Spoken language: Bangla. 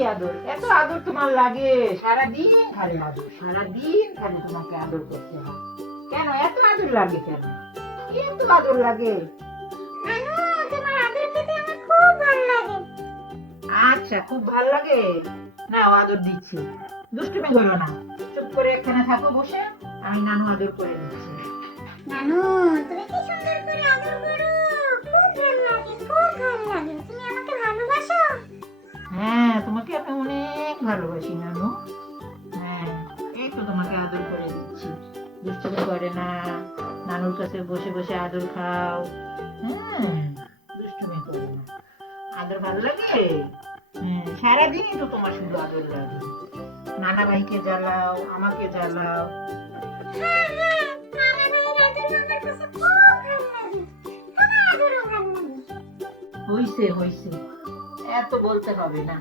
বেশি আদর, এত আদর তোমার লাগে? সারাদিন খালি আদর, সারাদিন খালি তোমাকে আদর করতে হয়। কেন এত আদর লাগে? কেন এত আদর লাগে? নানু, তোমার আদর খেতে আমার খুব ভালো লাগে। আচ্ছা, খুব ভালো লাগে। নাও আদর দিচ্ছি, দুষ্টুমি করো না, চুপ করে এখানে থাকো বসে, আমি নানু আদর করে দিচ্ছি। নানু, তুমি কি সুন্দর করে আদর করো, খুব ভালো লাগে, খুব ভালো লাগে। তুমি আমাকে ভালোবাসো? হ্যাঁ, তোমাকে আমি অনেক ভালোবাসি নানু। হ্যাঁ, এই তো তোমাকে আদর করে দিচ্ছি, দুষ্টুমি করে না, নানুর কাছে বসে বসে আদর খাও। হ্যাঁ, দুষ্টুমি করে না, আদর ভালো লাগে। হ্যাঁ, সারাদিনই তো তোমার শুধু আদর লাগে, নানা ভাইকে জ্বালাও, আমাকে জ্বালাও। হ্যাঁ হ্যাঁ, নানা ভাইয়ের আদর আমার কাছে খুব ভালো লাগে, তোমার আদরও ভালো লাগে। হইছে হইছে, এত বলতে হবে না।